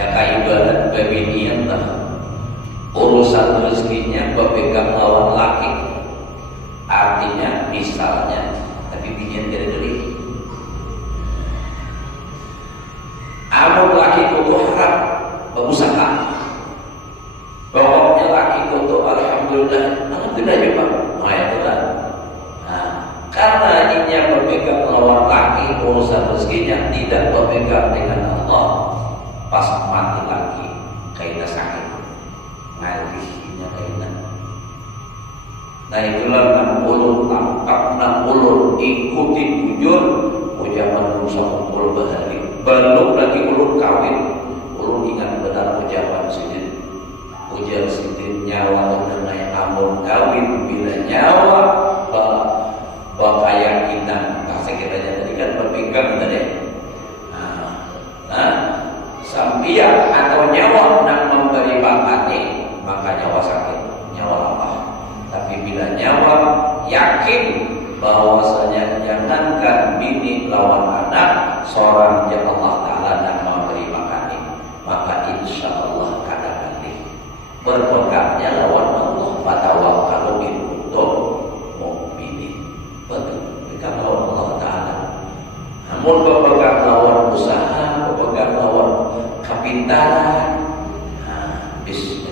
Ya kayak ibarat bebinian lah, urusan rezekinya berpegang lawan laki. Artinya misalnya, tapi binian dari amun laki kudu harap berusaha. Pokoknya laki kudu alhamdulillah juga. Nah itu kan. Nah, karena ini berpegang lawan laki, urusan rezekinya tidak berpegang dengan Allah. Pas mati lagi kaidah sakit ngalihnya kaidah. Nah itulah 60 lengkap 60 ikuti bujur ucapan Musa kumpul bahari belum lagi ulun kawin. Ulun ingat benar ucapan sidin ujar sidin nyawa mengenai amun kawin bila nyawa keyakinan bahasa kita tadi kan berpegang tadi. Sampian atau nyawa nak memberi bakati maka nyawa sakit, nyawa lemah. Tapi bila nyawa yakin bahwasanya jangankan bini lawan anak, seorang yang Allah Ta'ala nak memberi bakati, maka insya Allah kadang-kadang berpegangnya lawan Allah. Fatawakkalu in kuntum mu'minin. Betul, pegang lawan Allah Ta'ala. Namun berpegang lawan usaha, berpegang lawan kapintaran, bisnis.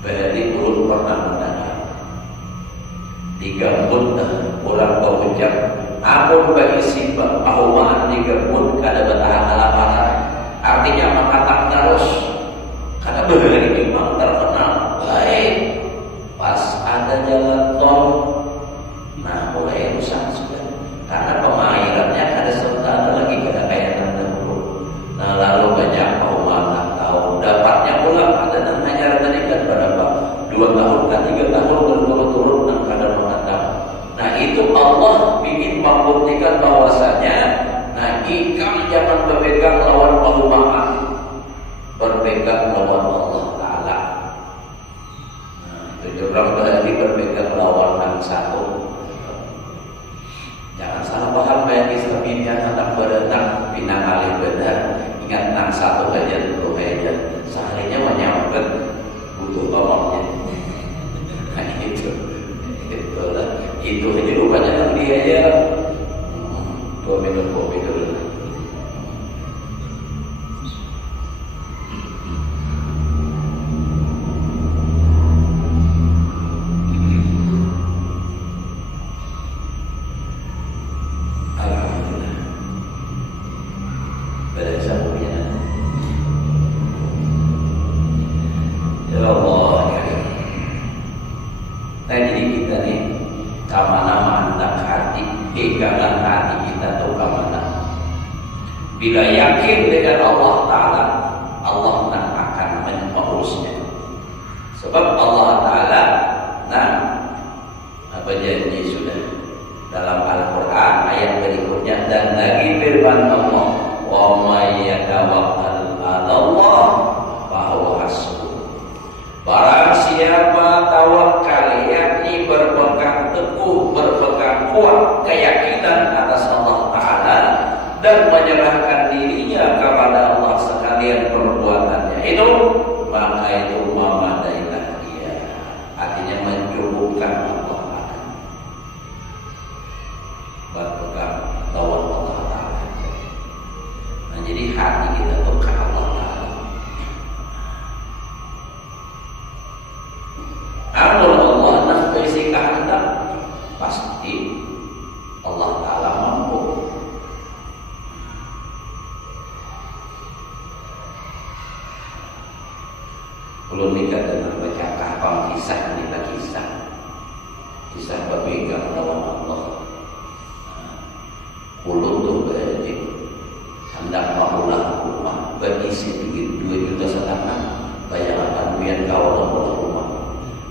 Berarti ulun pernah mendengar di gambut orang berucap, amun bagi sifat pahumaan di gambut kada bertahan kelaparan. Artinya mengatakan terus, karena berarti memang terkenal baik. Pas ada jalan tol, nah mulai rusak sudah. Karena pemairannya kada serta lagi kada kayak dahulu. Nah lalu banyak kaum anak tahu dapatnya pulang ada dan hanya tadi kan berapa 2 tahun kan 3 tahun berturut-turut dan kada mengatap. Nah itu Allah ingin membuktikan bahwasanya nah ikam jangan berpegang lawan pahumaan, berpegang lawan Allah Ta'ala. Nah itu orang berarti berpegang lawan yang satu. Jangan salah paham kayak Islam ini anak berenang bina kali benar. Ingat nang satu aja dulu aja. Seharinya menyambut butuh tolongnya. Nah itu aja rupanya nang dia aja. 2 minit kopi dulu. Bila yakin dengan Allah Ta'ala, Allah akan mengurusnya. Sebab Allah Ta'ala berjanji sudah dalam Al-Quran ayat berikutnya, dan lagi firman Allah, wa may yatawakkal 'ala Allah fa huwa hasbuh. Barang siapa tawakal, yakni berpegang teguh, berpegang kuat keyakinan atas Allah Ta'ala dan menyerahkan dirinya kepada Allah sekalian perbuatannya itu, maka itu memadailah dia. Artinya mencukupkan Allah Ta'ala. Berpegang lawan Allah Ta'ala. Nah jadi hati kita tuh ke Allah Ta'ala. Amal Allah nak berisi kehendak, pasti Allah Ta'ala mampu. Belum nikah dengan baca kapal kisah ini kisah berpegang lawan Allah. Ulun tuh berarti hendak bangunlah rumah berisi duit 2,5 juta, bayaran biar kau bangunlah rumah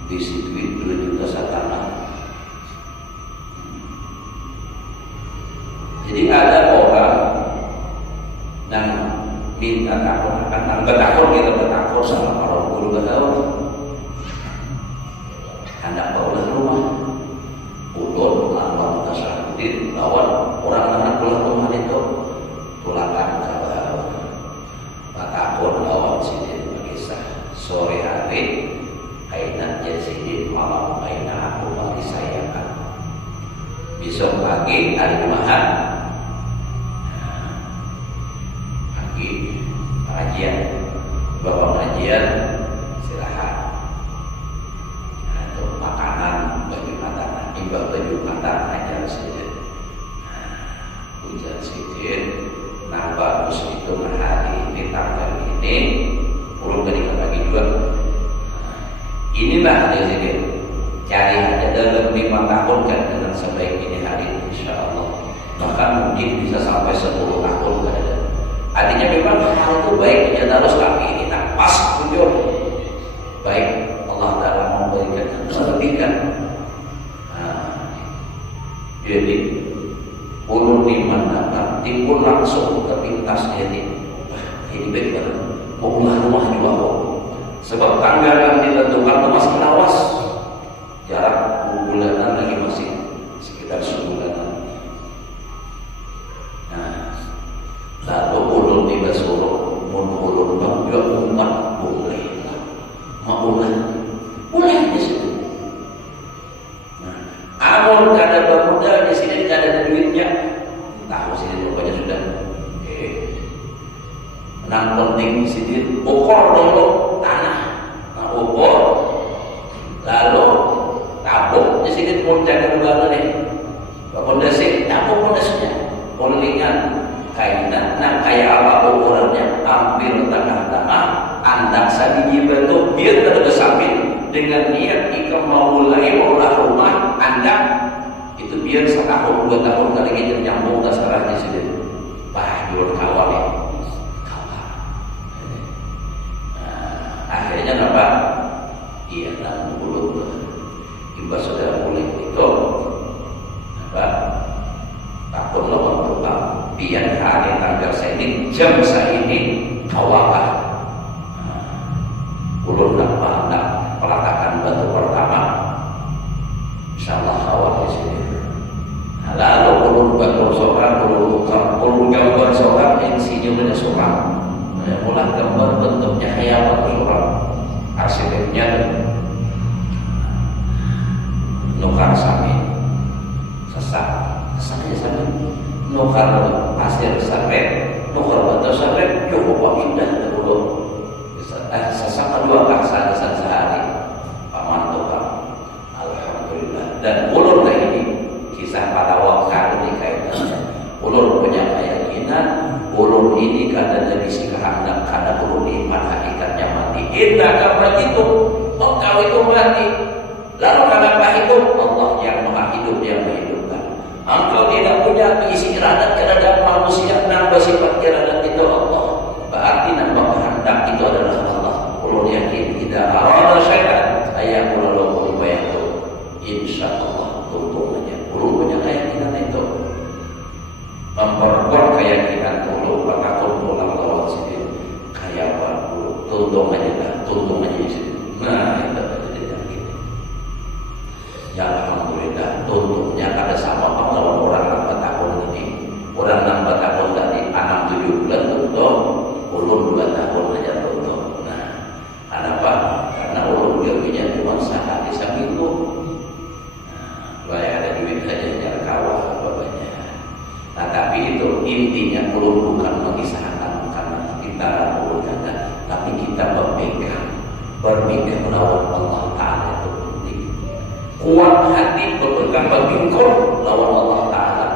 berisi duit 2,5 juta. Jadi ada orang yang minta takut, kita bertakut sama para guru tahu. Hendak bangunlah rumah, ulun lambang tasawuf lawan orang anak pulang rumah itu tulakan kabar Besok pagi hari Jumat pagi pengajian, bapak pengajian istirahat. Nah, itu makanan bagi makanan, imbau baju makanan ajar sedikit. Hujan sedikit, nah bagus itu hari ini tanggal ini, urut ketika pagi juga. Inilah hari sedikit. Cari aja dalam 5 tahun kan dengan sebaik ini hari ini, insya Allah. Bahkan mungkin bisa sampai 10 tahun kan ada. Artinya memang hal itu baiknya harus kami ini tak pas tujuan. Baik Allah Ta'ala memberikan dan melebihkan. Jadi ulun iman dapat timbul langsung ke pintas jadi. Ini baik banget. Mau rumah juga kok. Sebab tanggal yang ditentukan itu masih lawas. Jarak bulanan lagi masih sekitar sebulanan. Nah, lalu ulun tiba suruh ulun bang juga umat boleh lah, mau boleh di sini. Nah, amun kada bermuda di sini kada ada duitnya, tahu sini rupanya sudah. Nang penting di sini ukur dulu tanah, nah ukur lalu tabung di sini pun jaga banget nih. Pondasi tabung pondasinya, polingan kainan, nah kayak apa ukurannya, hampir tengah-tengah, andak sabiji batu biar terus samping dengan niat jika mau mulai rumah andak itu biar 1 tahun 2 tahun kali ini nyambung dasar di sini. Bah, jual kawal ya. Akhirnya apa? Iya, dan mulut imbas saudara boleh itu apa? Takut lawan berubah. Biar hari tanggal saya ini jam saya ini kawakan. Ulun nak pelatakan batu pertama. Insyaallah kawal di sini. Nah, lalu ulun batu seorang, ulun gambar seorang, insinyurnya seorang. Mulai gambar bentuknya hayawan seorang, arsiteknya nukar sami sesak aja sami nukar pasir sarret, nukar batu sarret, cukup indah dulu. Sesak 2 kaksa sehari paman tukang. Alhamdulillah. Dan ulun ini kisah pada waktu ini kaitannya. Ulun punya keyakinan ulun ini kadang bisa kehendak karena ulun iman hakikatnya mati. Indah kamu itu, engkau itu mati. Lalu kenapa hidup? Allah yang maha hidup yang menghidupkan. Engkau tidak punya isi iradat terhadap manusia, nambah sifat iradat itu Allah. Berarti nambah kehendak itu adalah Allah. Ulun yakin tidak arada syai'an ayat ulun bayatu. Insya Allah tunggu aja. Ulun punya keyakinan itu. Memperkuat keyakinan dulu, maka pulang lawan sini kayak apa dulu, tuntung aja di sini. Nah, itu jadi gini. Ya alhamdulillah, tuntungnya kada sama lawan orang 4 tahun tadi. Orang 4 tahun tadi 6-7 bulan tuntung, ulun 2 tahun aja tuntung. Nah, kenapa? Karena ulun punya cuma sehari seminggu. Nah, ada duit aja nyari kawah bapaknya. Nah, tapi itu intinya ulun bukan mengisahkan karena kita ulun kata, tapi kita berpegang lawan Allah Ta'ala itu penting. Kuat hati berpegang berpingkul lawan Allah Ta'ala.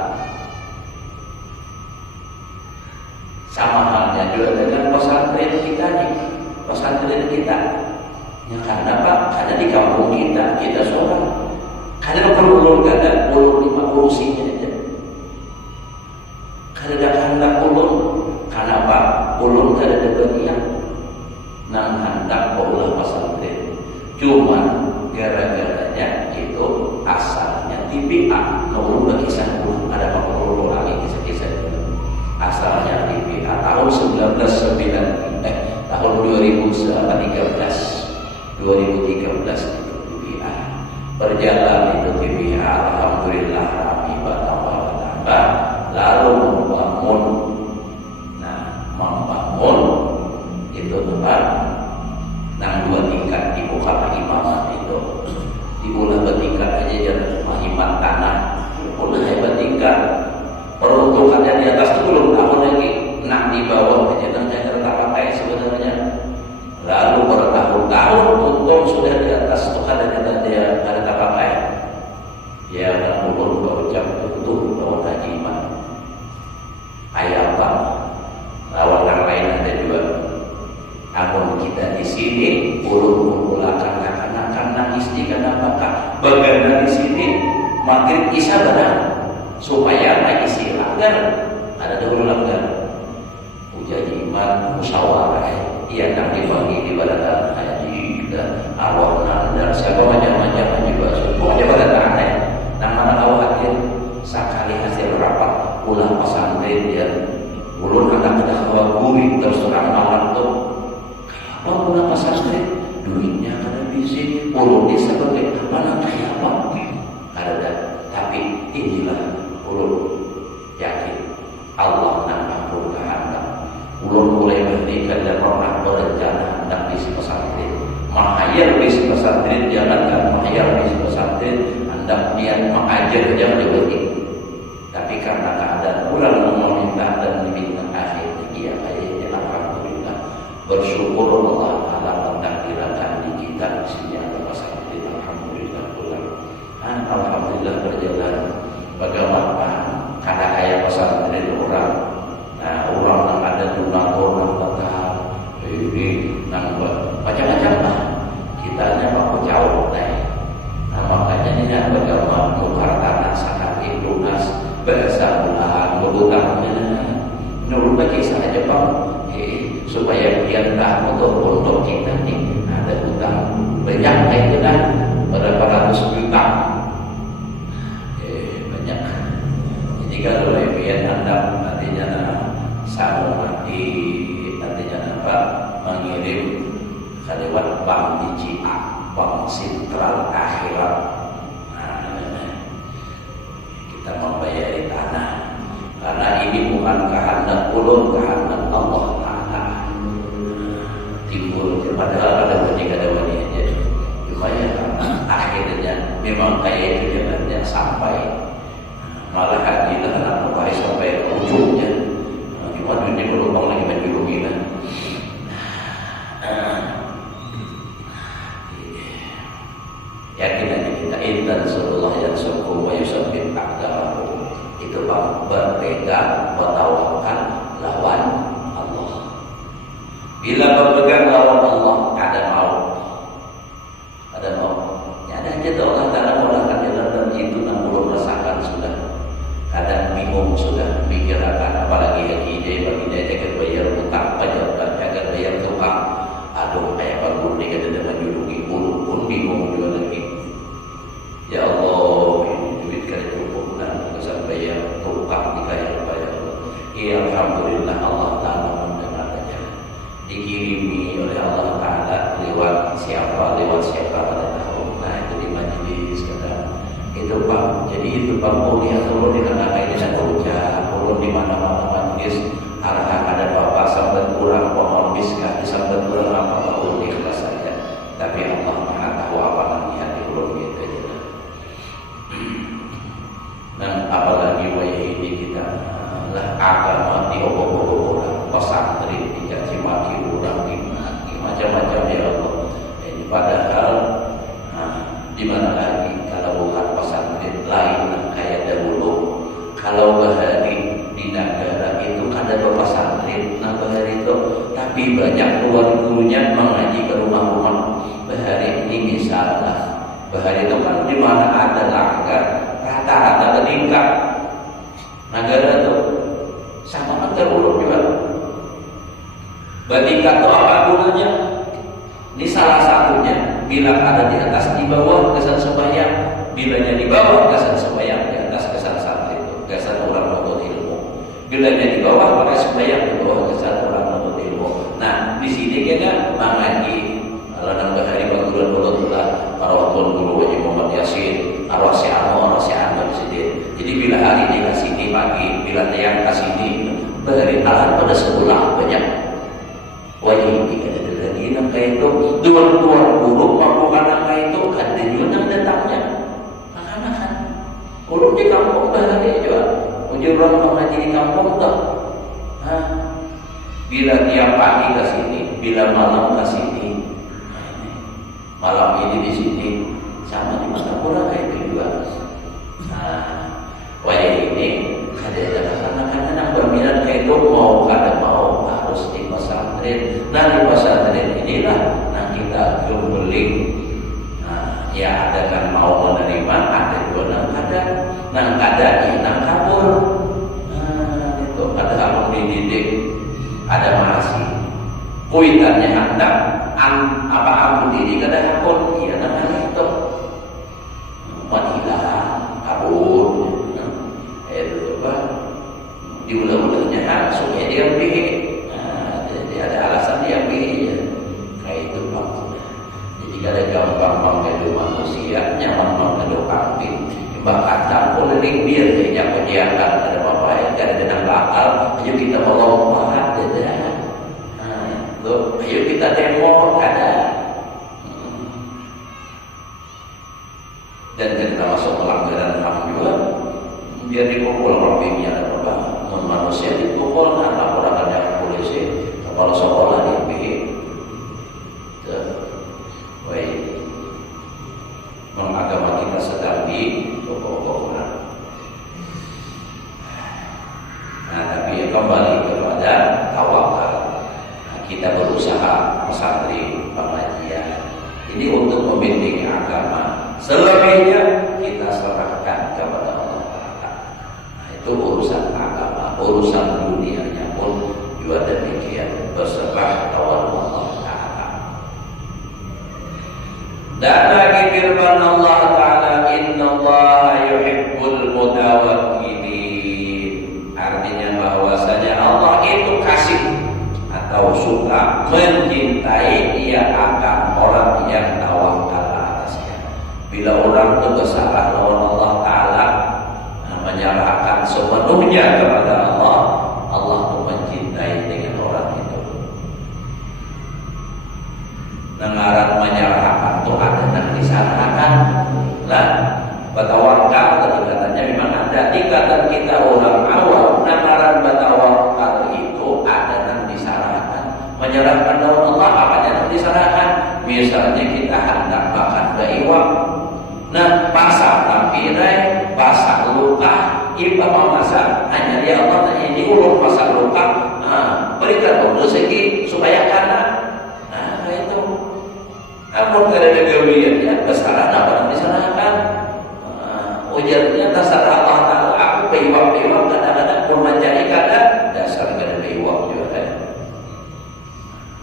Sama halnya juga dengan pesantren kita nih, pesantren kita. Ya karena apa? Karena di kampung kita seorang. Karena perlu ulun kata, ulun 5 urusinya aja. Kada hendak ulun, kenapa? Ulun kada ada berniat nang hendak ulah pesantren. Cuma gara-garanya itu asalnya TPA. Ulun berkisah ulun ada perlu lagi kisah-kisah itu. Asalnya TPA tahun 2013 itu TPA. Berjalan itu TPA, alhamdulillah rapi tambah. Lalu membangun itu tempat nang 2 tingkat di muka imamat itu diulah bertingkat aja jangan imat tanah ulah maghrib isya barang supaya naik isi langgar ada dahulu langgar ujian iman musyawarah yang dibagi di badan haji dan arwah dan siapa macam-macam juga pokoknya pada tanah yang mana khawatir sekali hasil rapat ulah pesantren dia ulun anak kita gurih terus terang malam tuh apa ulah pesantren duitnya kada bisa ulun ini sebagai mana kayak apa ada tapi inilah ulun yakin Allah nak ampun kehendak ulun mulai berikan dan pernah berencana hendak di pesantren mahayal di pesantren jangankan mahayal di pesantren hendak niat mengajar jangan diberi tapi karena keadaan ulang meminta dan diminta akhirnya dia kayaknya alhamdulillah bersyukur Allah Ta'ala mentakdirkan di kita di sini ada pesantren alhamdulillah ulang alhamdulillah berjalan bagaimana karena kayak pesantren orang nah orang yang ada donatur yang tetap ini macam-macam lah kita hanya mau jauh nah makanya ini bagaimana nukar tanah sakit lunas bahasa bulahan berutangnya menurut bagi saya Jepang supaya dia tak untuk kita nih ada hutang banyak kayak kita berapa ratus juta banyak jadi kalau IPN anda artinya sama nanti artinya apa mengirim lewat bank DCA bank sentral akhirat kita membayari tanah karena ini bukan kehendak ulun kehendak Allah Ta'ala timbul padahal ada wani aja cuma ya akhirnya memang kayak itu jalannya sampai malah haji lah anak mukai sampai ujungnya cuma dunia berlubang lagi menjulungi lah yakin aja kita intan surullah yang sukum wa yusabbit aqdarakum itu berpegang bertawakal lawan Allah bila berpegang lawan Allah ada mau ada aja tuh Allah Ta'ala murahkan jalan dan itu yang belum merasakan sudah kadang bingung sudah mikirkan apalagi haji dia bagi dia jaga bayar hutang pajak jaga bayar tukang aduh kayak bagus nih kada dengan juluki pun bingung juga lagi ya Allah duit kada cukup dan bisa bayar tukang dikaya bayar ya alhamdulillah Allah Ta'ala mendengarnya dikirimi oleh Allah Ta'ala lewat siapa pada tahun nah itu di majlis kadang itu Pak jadi itu Pak lihat turun di tengah ini dan kerja turun di mana-mana majlis arah ada bapak sampai kurang pohon miska sampai kurang apa pun ikhlas saja tapi Allah Maha tahu apa yang hati ulun gitu aja dan apalagi wayah ini kita lah agama diobok-obok pesantren dicaci maki orang dimaki macam-macam ya Allah ini padahal di mana lagi kalau bukan pesantren lain kayak dahulu kalau bahari di negara itu kan ada pesantren bahari itu tapi banyak guru-gurunya mengaji ke rumah-rumah bahari ini misalnya bahari itu kan di mana ada langgar rata-rata meningkat negara itu sama negara ulung juga bertingkat itu apa gunanya ini salah satunya bila ada di atas di bawah kesan sembahyang bilanya di bawah kesan sembahyang di atas kesan santri itu kesan orang menuntut ilmu bilanya di bawah maka sembahyang di bawah kesan orang menuntut ilmu nah di sini kita mengaji kalau nambah hari bagulan betul-betul arwah tuan guru Haji Muhammad Yasin arwah si Anu di sini jadi bila hari ini kasih ini pagi bila tiang kasih ini bahari alat pada sekolah banyak wajib ini lagi yang kayak itu dua-dua guru mampukan angka itu ada juga yang datangnya akan guru di kampung bahari juga ujian orang mengaji di kampung tak bila tiap pagi ke sini bila malam ke sini malam ini di sini sama di mana pula kayak itu juga wajah ini ada karena yang berminat kayak itu mau kada mau harus di pesantren nah di pesantren inilah nah kita gembeling ya ada kan mau menerima ada juga yang kada kuitannya hendak apa ampun diri kada hakun iya nah itu matilah kabur itu coba diulang-ulangnya supaya dia pilih. Jadi ada alasan dia pilih ya. Kayak itu maksudnya. Jadi kada gampang kedu manusia nyaman kedu kambing. Bahkan campur ring biar dia penyiakan ada apa ya kada ada bakal. Ayo kita melompat ya. Ayo kita demo kada. Dan kita masuk pelanggaran HAM juga. Biar dipukul robingnya apa manusia dipukul nah laporan yang polisi kepala sekolah di baik agama kita sedang di pokok-pokoknya. Nah tapi kembali kepada tawakal. Nah, kita berusaha pesantren pengajian ini untuk membimbing agama, selebihnya kita serahkan kepada Allah. Itu urusan agama, urusan dunianya pun juga demikian, berserah kepada Allah Ta'ala. Dan lagi firman Allah Ta'ala, innallaha yuhibbul mutawakkilin. Artinya bahwasanya Allah itu kasih atau suka mencintai dia akan orang yang tawakal atasnya. Bila orang itu bersalah lawan Allah Ta'ala, menyerahkan sepenuhnya kepada Allah, Allah pun mencintai dengan orang itu. Nengaran menyerahkan itu ada yang disalahkan lah. Bertawakal katanya memang ada tingkatan kita orang awam. Nengaran bertawakal itu ada yang disalahkan. Menyerahkan kepada Allah apa yang disalahkan? Misalnya kita hendak makan baiwak. Nah, pasang tampirai, pasang luka, iba memasak, hanya dia Allah tanya diulur pasang luka, berikan dong rezeki supaya kanan. Nah, itu. Namun kada ada gawiannya, kesalahan apa yang disalahkan? Ujarnya dasar Allah Ta'ala, aku bewak-bewak kadang-kadang pun mencari kata dasar kada bewak juga kan.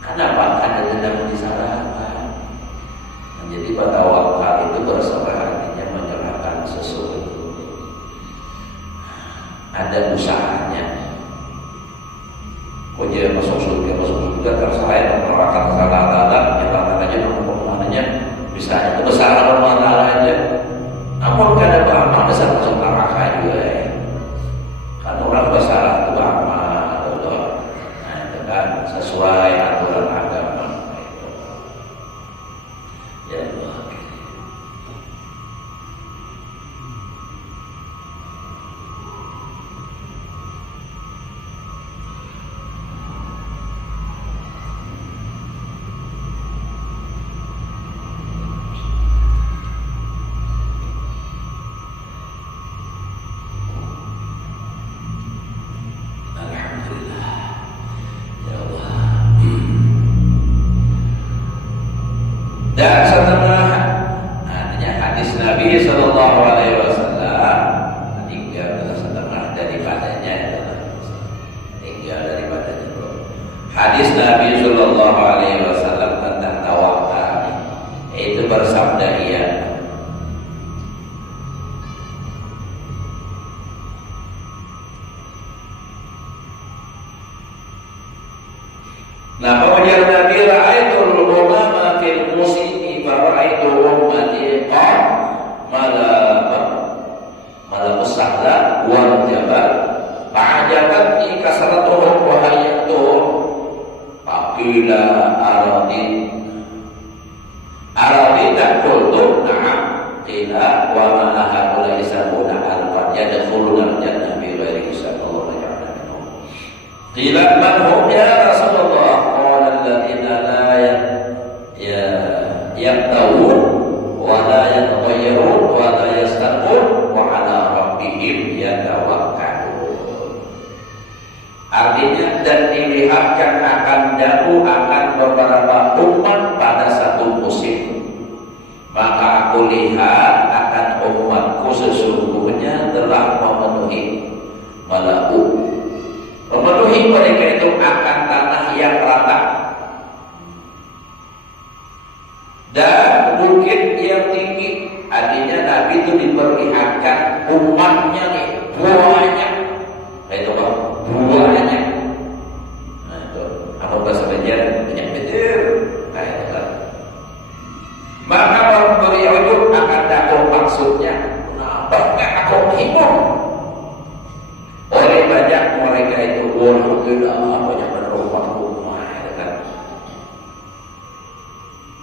Kenapa kada ada disalahkan? Jadi bertawakal itu berserah artinya menyerahkan sesuatu. Ada usahanya. Kau jadi masuk surga terserah yang menerangkan salah-salah, nyatakan aja namanya misalnya itu besar Allah aja. Namun kada beramal besar masuk neraka juga ya. Kan orang besar itu beramal, nah itu kan sesuai aturan agama. Ya Allah. Alhamdulillah. Ya Allah. Dan setelah artinya hadis Nabi Sallallahu Alaihi Wasallam, tinggal setengah daripadanya adalah tinggal daripadanya itu hadis Nabi Sallallahu Alaihi Wasallam tentang tawakal, itu bersabda ia, nah kemudian Nabi ra'aitul ghamama fil musimi fara'aitu ummati mala musahla wal jabal fa'ajabatni kasratuhum wa hayyatuhum faqila aradita qultu na'am qila wa ma haula isabuna alfan yadkhuluna al-jannah bi ghairi hisab Allah ta'ala minhum qila man hum ya Rasulullah alladzina la yaqtawun wa la yataghayyarun wa la yastaqun wa ala rabbihim yatawakkalun. Artinya dan dilihatkan akan jatuh akan beberapa umat pada satu musim, maka aku lihat akan umatku sesungguhnya telah memenuhi mereka itu akan tanah yang rata. banyak. Itu Pak, banyak. Nah itu, apa bahasa Banjar? Banyak betul. Nah itu kan. Maka beliau itu akan takut maksudnya. Kenapa nggak aku hibur? Oleh banyak mereka itu alhamdulillah banyak menerupakku. Nah itu kan.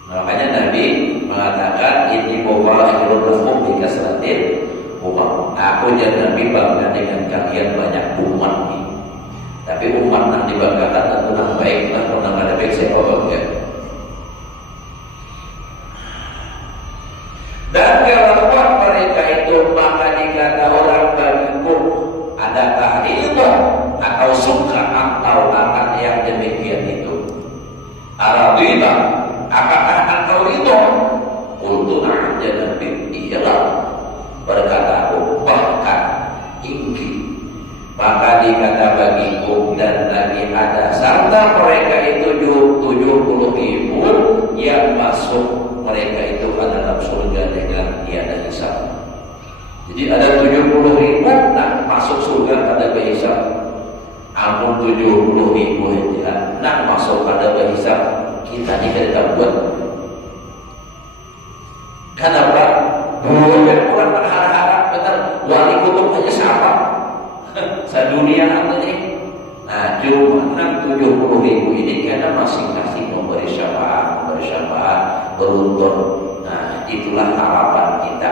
Makanya Nabi mengatakan ini mubarakun lakum bi kasratil umat. Aku dan Nabi bangga dengan kalian banyak umat ini. Tapi umat yang dibanggakan tentu yang baik, kalau yang ada baik saya bangga. Dan kalau mereka itu maka dikata orang bagiku adakah ridho atau suka atau akan yang demikian itu. Aradina, apakah engkau ridho? Untuk aja Nabi iyalah. Berkata aku bahkan ingin. Maka dikata bagiku dan Nabi ada serta mereka itu 70.000 yang masuk mereka itu ke dalam surga dengan tiada hisab. Jadi ada 70.000 nak masuk surga pada hisab. Ampun 70.000 ya, nak masuk pada hisab kita ini kita buat. Kenapa? Banyak orang berharap benar wali kutub hanya siapa? Sedunia ini. Nah, cuma 70.000 ini karena masing-masing memberi syafaat, beruntun. Nah, itulah harapan kita.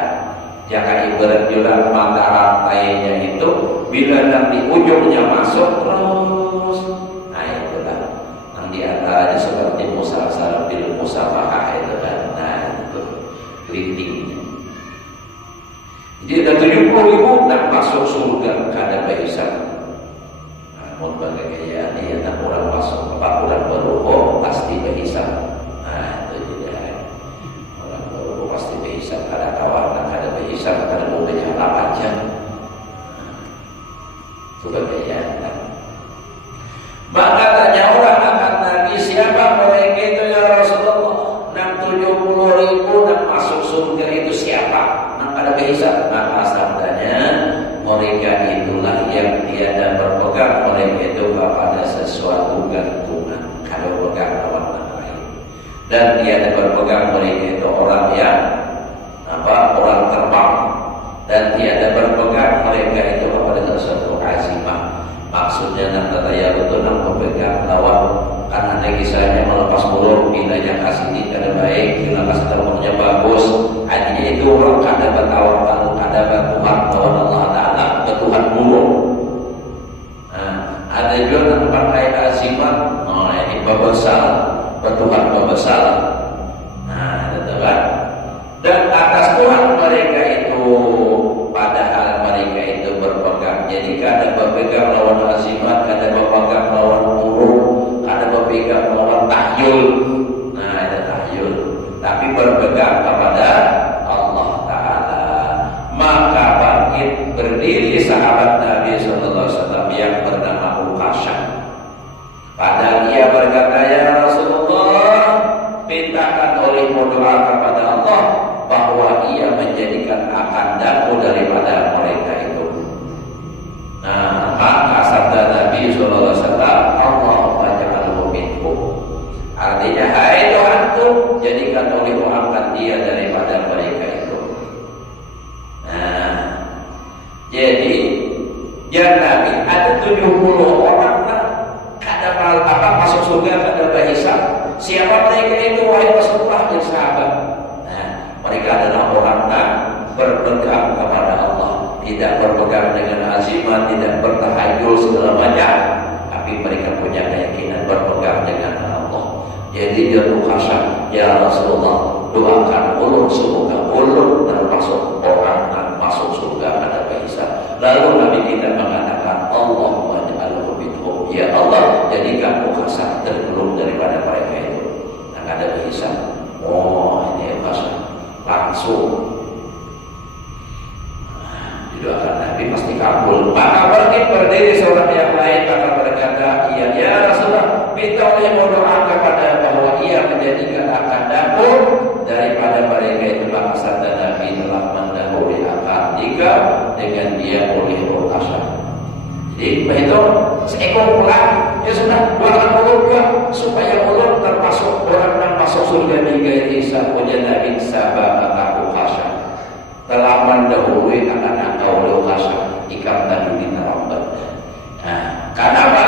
Jangan ibarat jualan mata rantainya itu bila nanti ujungnya masuk terus. Nah, itulah. Yang di antaranya seperti musafah bil musafah itu kan. Nah, itu keritingnya. Jadi ada 70.000 nak masuk surga kada hisab. Namun bagaimana ya nak orang masuk 4 bulan baru pasti hisab. Nah itu juga orang baru pasti hisab. Kada kawan kada hisab kada mau berjalan aja. Sebagainya. Maka tanya orang akan Nabi siapa mereka itu ya Rasulullah? 70.000 nak masuk surga itu siapa? Ada hisab. Maka sabdanya mereka itulah yang tiada berpegang mereka itu kepada sesuatu gantungan kalau pegang lawan lain, dan tiada berpegang mereka itu orang yang orang terbang, dan tiada berpegang mereka itu kepada sesuatu azimah. Maksudnya nak tanya betul nak berpegang lawan karena ada kisahnya melepas burung bila yang kasih tidak baik, bila kasih terbangnya bagus. Artinya itu orang kada bertawakal, kada bertuhan lawan Allah Taala, bertuhan burung. Nah, ada juga yang pakai azimat, nah ini babasal, bertuhan babasal. Nah, itu kan. Dan atas Tuhan mereka itu, padahal mereka itu berpegang. Jadi kada berpegang lawan azimat, kada berpegang lawan burung, kada berpegang lawan tahyul. Nah, itu tahyul. Tapi berpegang kepada Allah Ta'ala. Maka bangkit berdiri sahabat Nabi SAW yang bernama Uqasyah. Padahal ia berkata, ya Rasulullah, mintakan olehmu doa kepada Allah bahwa ia menjadikan akandaku daripada mereka itu. Nah, maka sabda Nabi SAW, Allahumma ja'alhu minhum. Artinya, hai Tuhanku, jadikan olehmu angkat dia daripada mereka itu. Nah, jadi ya Nabi ada 70 orang kada masuk surga kada berhisab. Siapa mereka itu wahai Rasulullah dan sahabat? Nah, mereka adalah orang yang berpegang kepada Allah, tidak berpegang dengan azimat, tidak bertahayul segala macam, tapi mereka punya keyakinan berpegang dengan Allah. Jadi dia Uqasyah, ya Rasulullah, doakan ulun semoga ulun termasuk orang yang masuk surga pada hisab. Lalu Nabi kita mengatakan, Allahumma ja'alhu minhum. Ya Allah, jadikan Uqasyah tergolong daripada mereka itu yang ada hisab. Oh, ini Uqasyah langsung didoakan Nabi pasti kabul. Maka berdiri seorang yang lain maka berkata, iya ya Rasulullah, minta olehmu doa kepada bahwa ia menjadikan akan dapur daripada mereka itu. Maka sabda Nabi telah mendahului akan jika dengan dia oleh Jadi itu seekor ular ya sudah buatkan mulut juga supaya mulut termasuk orang yang masuk surga tiga Isa punya Nabi sahabat aku khasya telah mendahului akan engkau oleh khasya ikam tadi di nerambat. Nah, karena apa?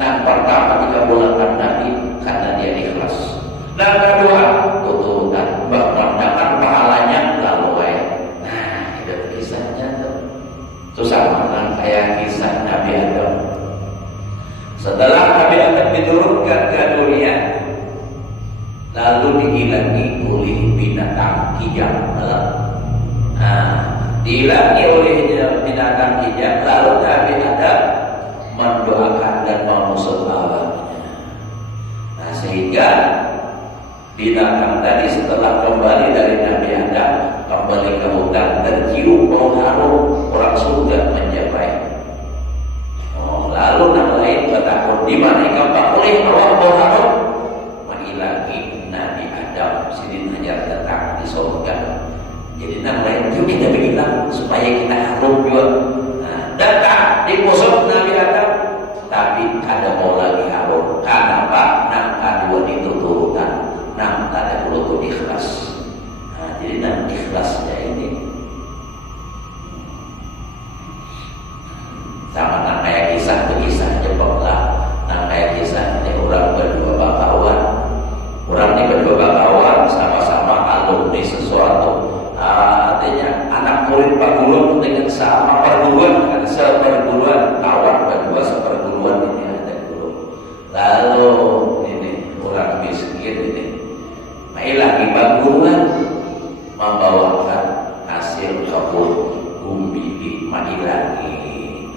Nah, pertama dikabulkan Nabi karena dia ikhlas. Dan kedua tututan mendapat pahalanya lalu nah itu kisahnya tuh. Itu sama dengan kayak kisah Nabi Adam. Setelah Nabi Adam diturunkan ke dunia, lalu dihilangi oleh binatang hijab. Nah, dihilangi oleh binatang hijab, lalu Nabi Adam mendoakan dan mengusut alamnya. Nah, sehingga binatang tadi setelah kembali dari Nabi Adam kembali ke hutan tercium bau harum orang surga menjamai. Lalu yang lain bertakut di mana ikan boleh bawa bau harum menghilangi Nabi Adam sini hajar datang di surga. Jadi yang lain itu kita bilang supaya kita harum juga. Nah, datang di musuh Nabi Adam tapi ada mau lagi harum. Kenapa? Nah, kedua dituturkan. Nah, ada perlu ikhlas. Nah, jadi nah ikhlasnya ini sama nah kayak kisah Jepanglah. Nah kayak kisah ini orang berdua bakawan. Orang ini berdua bakawan sama-sama alumni sesuatu. Artinya anak murid perguruan dengan sama perguruan kan seperguruan kawan berdua seperguruan ini ada guru. Lalu ini orang miskin ini lagi perguruan membawakan hasil kebun umbili mailangi.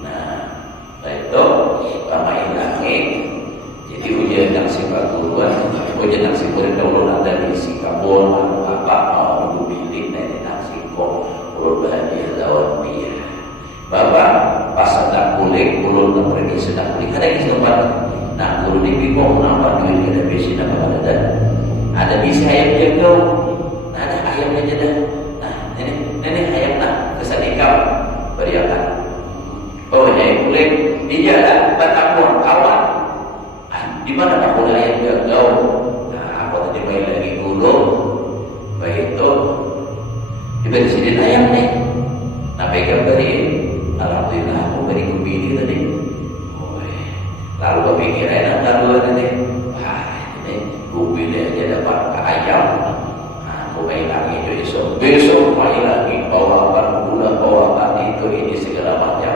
Nah, itu mailangi. Jadi ujian yang si perguruan, ujian yang si murid dahulu ada di si kebun apa mau umbili dari nasi kok berbahagia lawan dia. Bapak pas sedang kuling, ulun tak pergi sedang kuling ada di tempat. Nah, guru ini bingung kenapa duit ada besi nak ada bisa ayam jengkau, nah, ada ayamnya aja dah. Nah, nenek ayam nak kesan ikam beriakan. Oh, nyai kulit di jalan Batakor kawan. Di mana tak boleh ayam jengkau? Nah, aku tadi main lagi guru, baik itu diberi sini ayam nih. Nah, pegang tadi, alhamdulillah aku beri kumpini tadi. Oh, lalu kepikiran nak dulu tadi. Kumpini aja dapat ayam. Nah, aku main lagi besok main lagi bawakan gula bawakan itu ini segala macam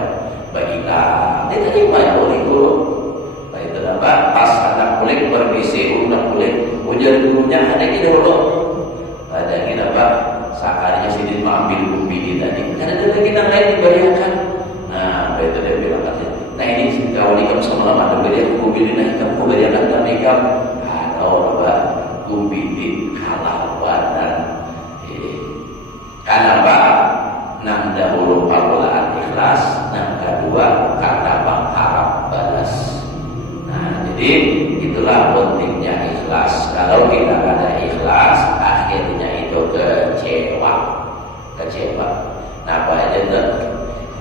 bagilah. Dia tadi main boleh guru. Baik itu dapat pas anak kulit berbisi udah kulit ujar gurunya ada kita dulu. Ada kita dapat sakarnya sini mengambil kumpini tadi. Karena ada lagi yang lain diberikan. Nah, baik itu dia bilang katanya. Nah ini kau nikam sama lama ada beri kumpini naik kamu beri anak kami kamu. Orang kumpini halal badan. Kenapa? Nang dahulu pamulaan ikhlas, nang kedua kata mengharap balas. Nah, jadi itulah pentingnya ikhlas. Kalau kita ada ikhlas, akhirnya itu kecewa. Nah, apa aja tuh?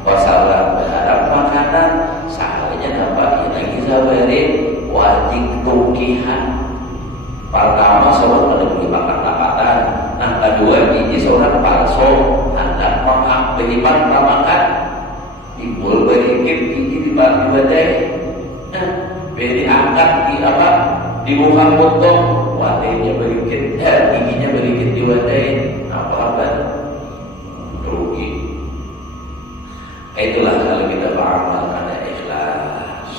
Masalah berharap makanan, seharusnya nampak lagi sabarin wajib tukihan. Pertama seorang pada beri makan lapatan. Nah kedua ini seorang palsu hendak beriman makan timbul berikip gigi di badai. Nah beri angkat di apa di muka potong wadainya berikip giginya berikip di wadai apa rugi. Itulah kalau kita beramal karena ikhlas.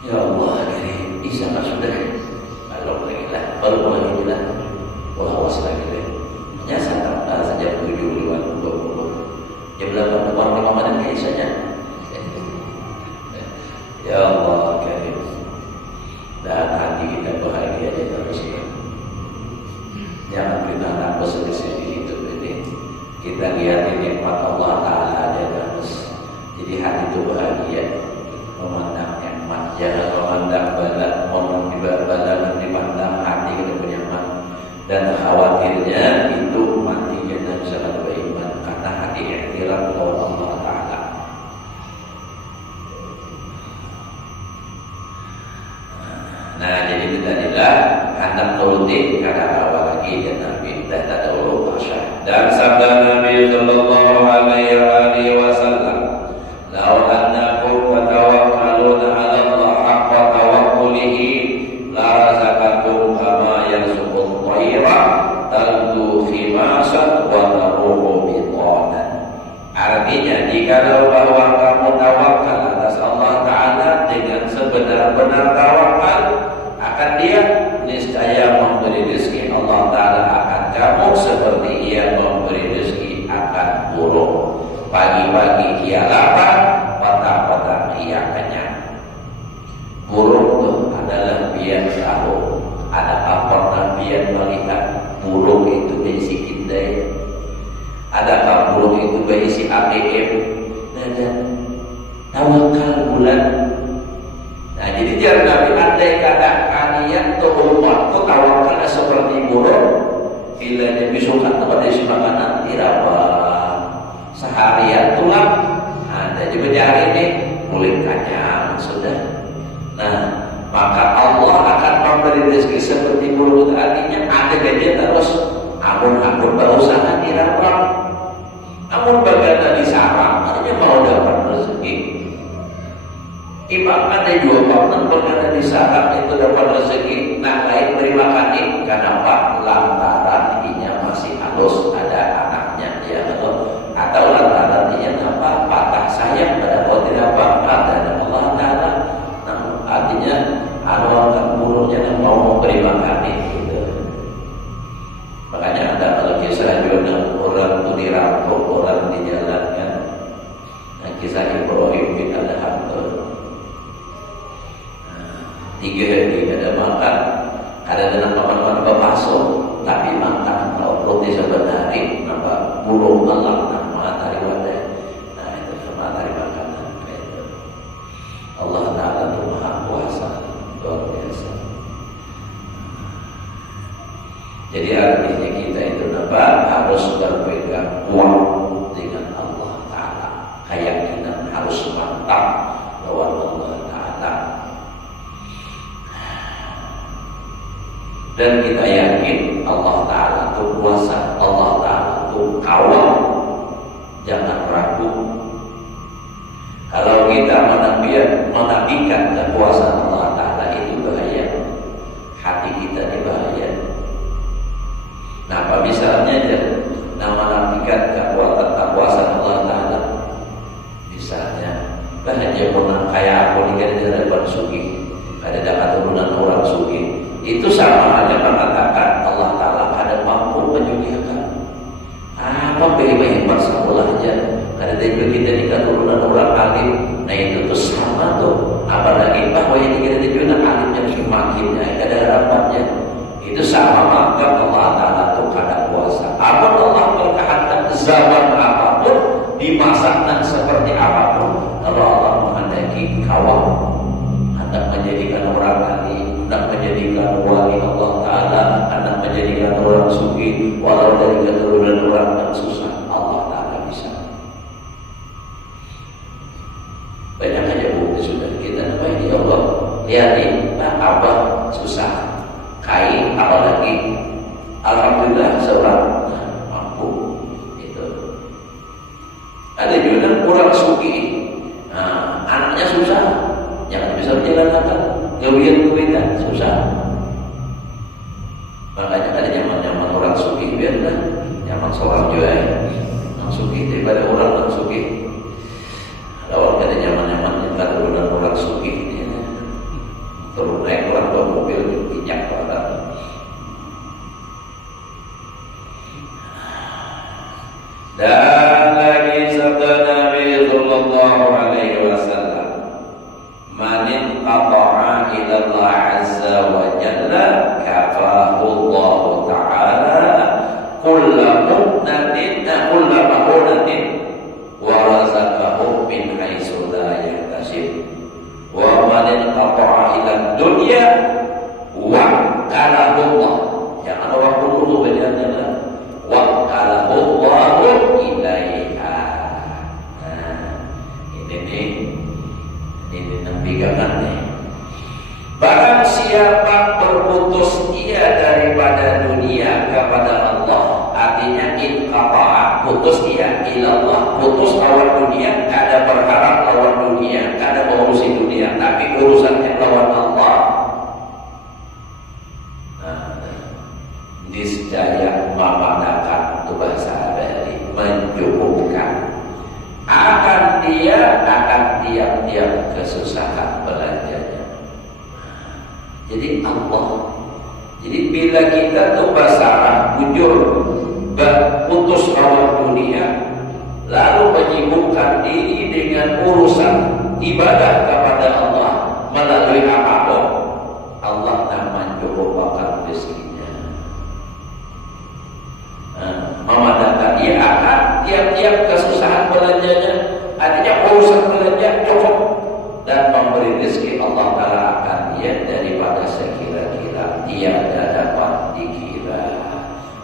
Ya Allah jadi bisa nggak sudah baru mulai kita awas lagi deh. Nyasar saja 7 lewat 20 jam 8 depan 5 menit kayaknya. Ya Allah karim dan hati kita bahagia aja terus ya. Jangan kita nak bersedih-sedih hidup ini. Kita lihat nikmat Allah Ta'ala aja terus. Jadi hati itu bahagia memandang nikmat. Jangan memandang balat, mohon dibalik dipandang hati kita punya nikmat. Dan khawatirnya itu matinya dan sangat beriman karena hati iktiraf kepada Allah Ta'ala. Nah, jadi itu tadilah hendak nuruti karena awal lagi dan Nabi dan tak ada ulul pasha. Dan sabda Nabi sallallahu alaihi wasallam, "Lau annakum tawakkaluna 'ala Allah haqqa tawakkulihi la razaqakum kama yarzuqut thayra taldu khimasan wa taruhu bitanan." Artinya, jikalau bahwa kamu tawakal atas Allah Ta'ala dengan sebenar-benar tawakal akan Dia, niscaya memberi rezeki Allah Ta'ala akan kamu seperti Ia memberi rezeki akan burung. Pagi-pagi ia lapar, petang-petang ia kenyang. Burung itu adalah biar tahu. Adakah pernah biar melihat burung itu berisi kindai? Adakah burung itu berisi ATM? Dan tawakal bulan. Nah, jadi jangan Nabi andai kata kalian tuh umat tuh tawakalnya seperti burung, bila dia bisukan tempat isi makanan tidak seharian tulang. Nah, jadi berjari ini kulit kanyang sudah. Nah, maka Allah akan memberi rezeki seperti burung. Artinya ada dia terus amun-amun berusaha dirapam. Namun bagaimana di sarang, artinya mau dapat rezeki. Imam ada dua partner bagaimana di sarang itu dapat rezeki. Nah, lain beri makan ini. Kenapa? Lantaran inya masih halus, ada anaknya dia atau lantaran inya apa? Patah sayang pada kau tidak bangkat dan Allah Ta'ala. Nah, artinya ada burungnya yang mau memberi makan ini. Gitu. Makanya ada kalau kisah juga orang itu dirampok, orang di jalan kan. Nah, kisah Ibrahim bin Adham itu 3 hari ada makan, ada dengan makan bakso, tapi makan kalau roti sebenarnya nampak burung malam nama tari wadah. Nah, itu sama tari makanan itu. Allah Ta'ala itu Maha Kuasa, luar biasa. Jadi artinya kita itu harus berpegang kuat dengan Allah Ta'ala. Keyakinan harus mantap bahwa Allah Ta'ala. Dan kita yakin Allah Ta'ala itu kuasa, Allah Ta'ala itu kawal. Jangan ragu. Kalau kita menafikan kekuasaan Allah Ta'ala itu bahaya. Hati kita ini bahaya. Nah, apa misalnya menafikan kekuasaan Allah Ta'ala? Misalnya, bahaya pun kayak aku ini kan dari sugi. Ada dapat turunan orang sugi. Itu sama halnya mengatakan Allah Ta'ala ada mampu menyediakan. Apa hebat sekolahnya? Ada dari kita di keturunan orang alim. Nah, itu tuh sama tuh. Apalagi bahwa ini kita juga alimnya semakinnya ada harapannya. Itu sama maka Allah Ta'ala itu ada kuasa. Apa Allah berkehendak zaman apapun, di masa dan seperti apapun, kalau Allah menghendaki kawal, hendak menjadikan orang alim, hendak menjadikan wali Allah Ta'ala, hendak menjadikan orang suci, walau dari keturunan orang yang susah, Allah Ta'ala bisa. Banyak aja bukti sudah kita namanya ya Allah. Lihat nih, apa susah, kain apalagi, alhamdulillah seorang mampu itu. Ada juga orang suci, anaknya susah, jangan bisa menjalankan. Gawian-gawian susah. Makanya ada zaman-zaman orang suki biarlah, zaman seorang juga yang suki daripada orang yang suki. Ada orang ada zaman-zaman kita turunan orang suki, turun naik orang bawa mobil minyak orang. Dan lagi sabda Nabi Sallallahu Alaihi Wasallam, manin qata'a ila Allah azza wa jalla kafahu Allah ta'ala kulla ma'unatin wa razaqahu min haitsu la yahtasib wa manin qata'a ila dunya wa kalahu Allah. Jangan waktu dulu bedanya wa kalahu Allah ilaiha. Nah, ini pegangan nih. Barang siapa siapa berputus ia daripada dunia kepada Allah, artinya inqata'a, putus ia ilallah, putus lawan dunia, kada berharap lawan dunia, kada mengurusi dunia, tapi urusannya lawan Allah. Niscaya memadakan itu bahasa dari mencukupkan. Akan dia akan diam-diam kesusahan belanjanya. Jadi Allah. Jadi bila kita tuh basarah bujur putus lawan dunia, lalu menyibukkan diri dengan urusan ibadah kepada Allah melalui apapun, Allah akan mencukupkan rezekinya. Memadakan dia akan tiap-tiap kesusahan belanjanya, artinya urusan belanja cukup, dan memberi rezeki Allah Ta'ala akan dia daripada sekira-kira tiada dapat dikira.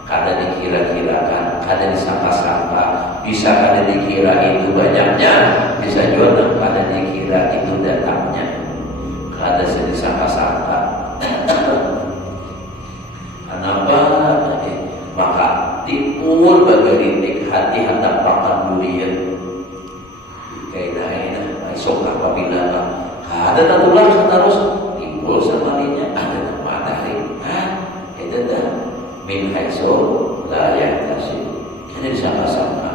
Kada dikira-kirakan, kada disangka-sangka, bisa kada dikira itu banyaknya, bisa juga kada dikira itu datangnya, kada disangka-sangka. Kenapa? Maka tipul bagerindik hati hendak makan durian. Kaidah-kaidah esok apabila ada tatulah terus timbul semalinya ada matahari. Itu dah min haitsu la yahtasib. Ini disangka-sangka.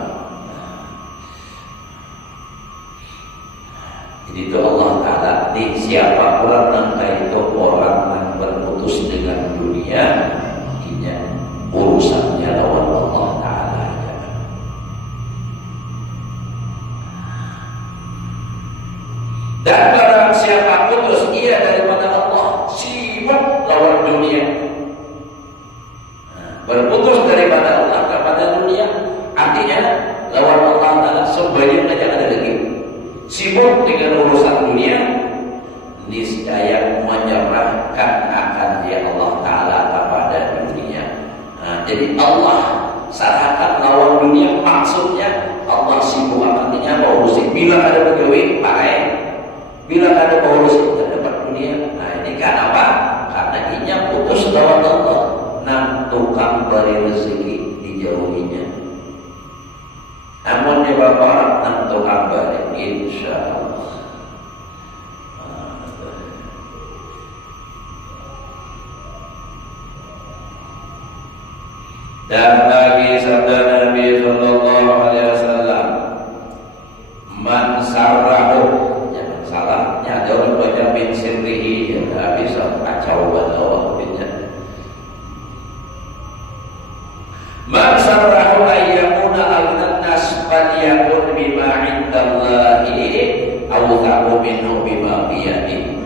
Jadi itu Allah Ta'ala di siapa orang nangka itu orang yang berputus dengan dunia, urusannya lawan Allah Ta'ala. Dan barang siapa putus ia daripada Allah, sibuk lawan dunia. Berputus daripada Allah kepada dunia, artinya lawan Allah Ta'ala sebanyak aja ada lagi. Sibuk dengan urusan dunia, niscaya menyerahkan akan dia Allah Ta'ala kepada dunia. Jadi Allah serahkan lawan dunia, maksudnya Allah sibuk artinya mengurusi. Bila ada pegawai pakai, bila ada mengurusi dapat dunia. Nah ini kan apa? Karena inya putus lawan Allah, nang tukang beri rezeki dijauhinya. Namun dia bapak nang tukang beri, insya Allah. Dan lagi sabda Nabi Sallallahu Alaihi Wasallam, man sarrahu, jangan salahnya ada orang baca min sirrihi, ya tak bisa kacau balau pinnya. Man sarrahu ayyakuna agnan nas falyakun bima indallahi aw taqu minhu bima biyadihi.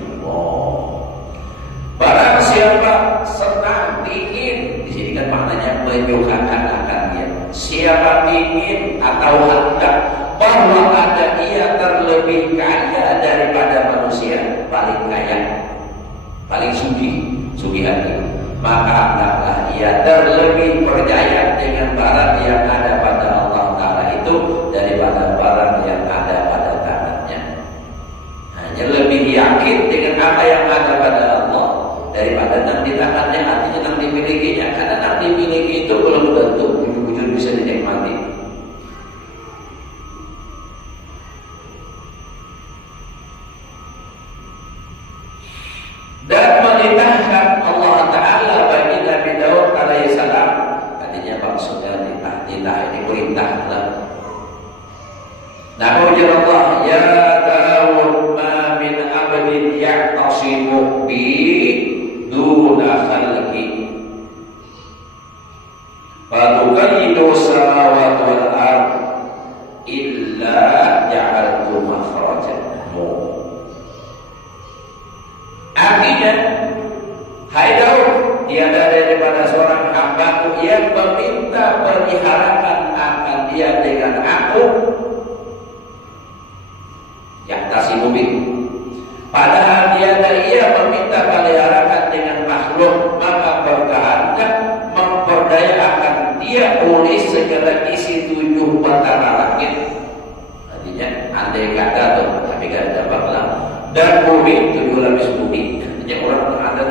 Barang siapa senang, ingin, di sini kan maknanya menyukakan akan dia. Siapa ingin atau hendak bahwa ada ia terlebih kaya daripada manusia, paling kaya, paling sugi hati, maka hendaklah ia terlebih percaya dengan barang yang ada pada Allah Ta'ala itu daripada barang yang ada pada tangannya. Hanya lebih yakin dengan apa yang ada pada Allah daripada yang di tangannya, artinya yang dimilikinya. Karena yang dimiliki itu belum tentu bujur-bujur bisa dinikmati. Dan menitahkan Allah Ta'ala bagi Nabi Daud alaihissalam, artinya maksudnya titah ini perintah lah. Nabi Allah, ya Daud ma min abdin ya'tasimu bi duna khalqi fatuqayyidu samawati wal ard illa ja'altu makhrajan. Artinya, hai Daud, tiada daripada seorang hambaku yang meminta peliharakan akan dia dengan aku yang tasimubin. Padahal tiada ia meminta peliharakan dengan makhluk, maka berkehendak memperdaya akan dia oleh segala isi 7 batara langit. Artinya andai kata tuh, tapi kada dapat lah. Dan bumi 7 lapis bumi. Artinya orang ada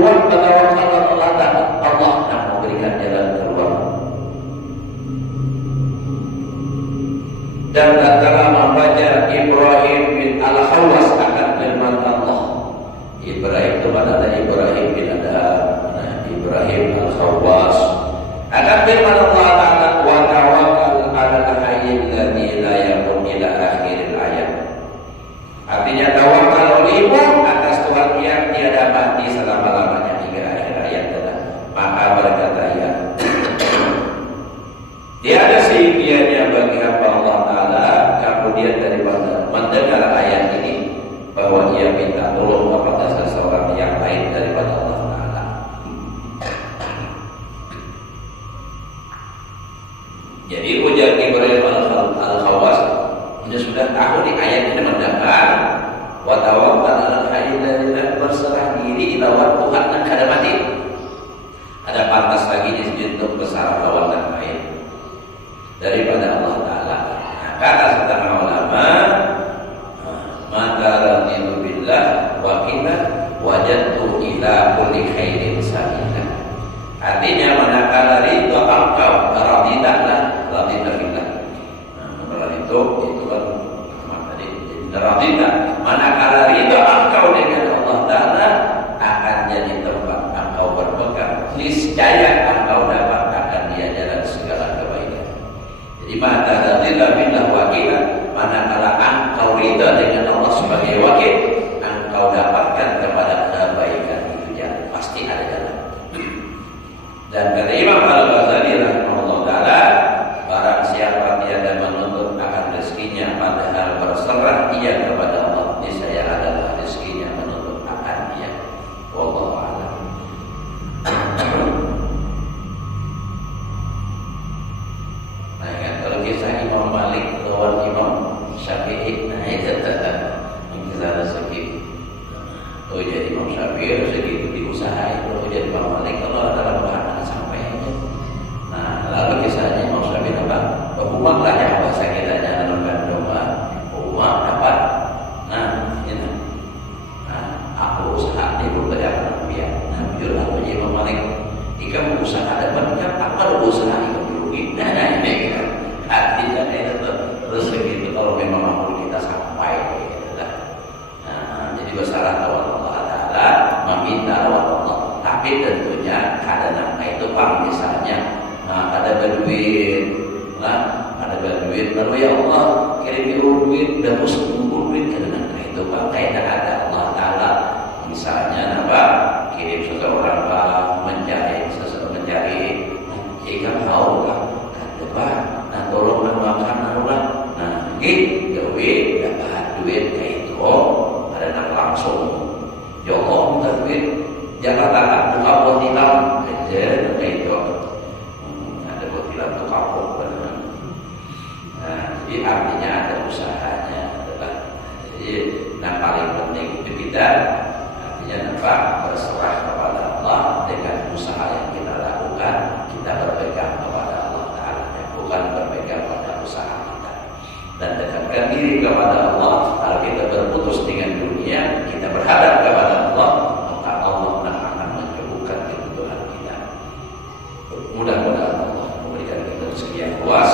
kuat bertawakal Allah, Allah akan memberikan jalan keluar. Dan tatkala membaca Ibrahim bin Al-Khawas akan firman Allah. Ibrahim itu mana? Ada Ibrahim bin Ibrahim Al-Khawas akan firman Allah Ta'ala, wa tawakkal 'alal hayyil ladzi la yamut ila akhiril ayat. Artinya tawakal olehmu atas Tuhan yang tiada mati selama-lamanya hingga akhir ayat. Maka berkata ya, tiada seimpiannya bagi hamba Allah Ta'ala kemudian daripada mendengar ayat ini bahwa ia minta tolong kepada seseorang yang lain daripada Allah Ta'ala. Jadi ujar Ibrahim Al-Khawas, dia sudah tahu di ayat ini mendengar wa tawakkal 'alal hayyil ladzi la berserah diri lawan Tuhan yang kada mati. Ada pantas lagi di sini untuk berserah lawan yang lain daripada Allah Ta'ala. Nah, kata setengah ulama, maka raditu billah wa qila wajadtu ila kulli khairin sabila. Artinya manakala ridho engkau raditlah billah. Nah, itu kan tadi radita. Manakala ridho engkau dengan Allah Ta'ala akan jadi tempat engkau berpegang, niscaya engkau dapat akan dia jalan segala kebaikan. Jadi mata radita billah wakil, manakala engkau ridho dengan Allah sebagai wakil, engkau dapatkan kepada kebaikan itu jalan, pasti ada jalan. Dan kata Imam Al-Ghazali rahimahullah ta'ala, barang siapa tiada menuntut akan rezekinya padahal berserah ia kepada Allah, niscaya adalah rezekinya menuntut akan dia. Wallahu a'lam. Nah, ingat kalau kisah Imam Malik lawan Imam Syafi'i, nah itu kisah rezeki. Oh jadi Imam Syafi'i rezeki itu diusahain, kalau jadi Imam Malik kalau ada bahan sampai aja. Nah, lalu kisahnya Imam Syafi'i apa? Uang lah ya bahasa kita dalam doa. Uang dapat. Nah, ini. Nah, aku usaha di beberapa biar. Nah, jujur aku jadi Imam Malik. Jika usaha dapat, apa kalau usaha itu rugi? Nah, ini kan. Artinya itu rezeki itu kalau memang mampu kita sampai. Nah, jadi bersalah lawan Allah Ta'ala, meminta lawan Allah. Tapi tentunya kadang itu pang misalnya. Nah, ada berduit, nah, ada berduit, lalu ya Allah kirim duit, udah bosan kumpul duit, kadang itu pak, kayak ada Allah Ta'ala, misalnya, apa, kirim seseorang pak mencari, jika mau pak, kata pak, nah tolong makan lah, nah, duit, dapat duit kayak itu, ada nak langsung, ya Allah minta duit, jangan tak buka buat hitam, aja kayak itu. Untuk kapok benar. Nah, jadi artinya ada usahanya adalah. Jadi, yang paling penting itu kita artinya nampak berserah kepada Allah dengan usaha yang kita lakukan. Kita berpegang kepada Allah Ta'ala, bukan berpegang pada usaha kita. Dan dekatkan diri kepada Allah. Kalau kita berputus dengan dunia, kita berhadap kepada Allah, maka Allah akan menyembuhkan kebutuhan kita. Mudah-mudahan sekian luas